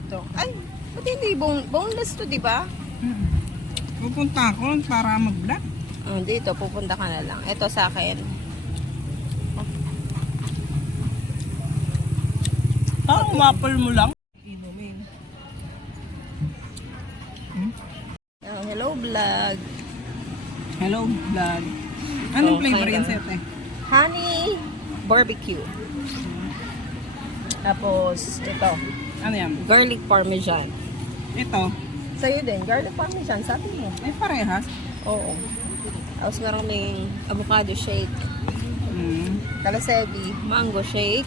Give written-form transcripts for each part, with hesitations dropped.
dito. Ay, ba't hindi boneless to, di ba? Pupunta ako para mag-vlog. Dito, pupunta ka na lang. Ito sa akin. Waffle mo lang. Inumin. Hello, vlog. Hello, vlog. Anong flavor yan sa'yo, te? Honey barbecue. Tapos, ito. Ano yan? Garlic parmesan. Ito. Sa'yo din, garlic parmesan, sabi mo. Ay, parehas. Oo. Tapos meron kaming avocado shake. Kalasebi, mango shake.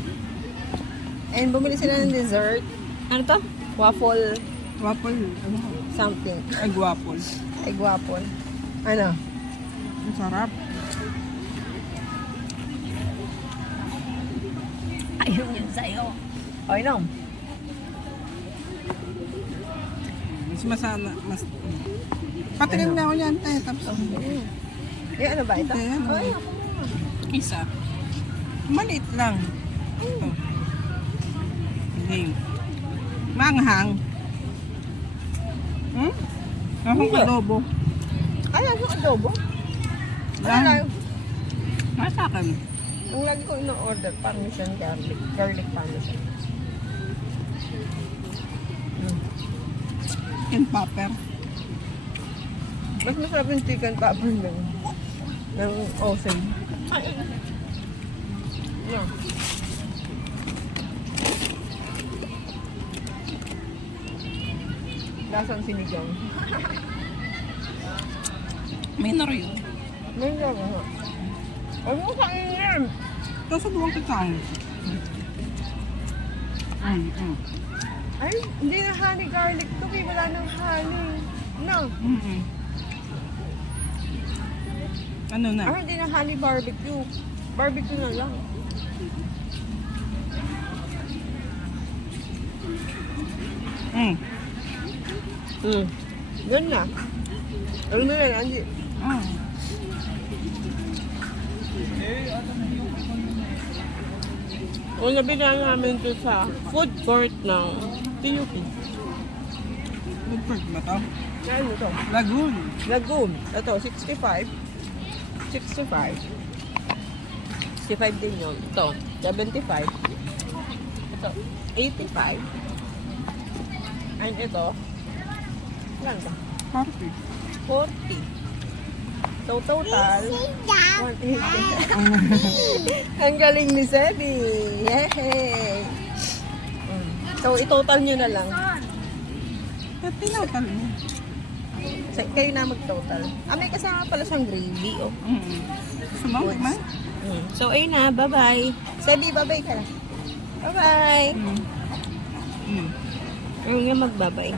And bumili sila ng dessert. Ano to? Waffle Waffle. Ano? something. Egg waffle. Egg waffle. Ano? Ang sarap. Ayun yun sa'yo. O, inom. Mas patingin na ako yan, te. Tapos, Eh, ano ba ito? Hindi, ano? Ay, ako na. isa. Maliit lang. Ito. Okay. Manghang. Akong Hindi. adobo. Ay, ano adobo? Ano Yan. lang? Nasa akin. Ang lagi ko ino-order, parmesan garlic. Garlic parmesan. Chicken popper. Mas masarap yung chicken popper ng Osem. Yeah. Lasang sinigang. May nariyo. May gawa nga. Huwag mo kainin! Ito sa buwang kitang. Ay, hindi na honey garlic to. Kaya wala ng honey. No. Ano na? Ah, hindi na honey barbecue. Barbecue na lang. Yun na. Ano na yan, Andy? Kung nabila namin ito sa food court ng PUP. Food court ba to? Ano ito? Lagoon. Lagoon. Ito, 65. 65. 65 din yun. Ito, 75. Ito, 85. And ito, ilan ba? 40. 40. So, total, 180. Ang galing ni Sebi. Yay! So, i-total nyo na lang. Tinatal mo. Kayo na mag-total. Ah, may kasama pala siyang gravy, oh. Sumawag man. So, ayun na. Bye-bye. Sebi, bye-bye ka na. Bye-bye. Ayun nga, mag-bye-bye.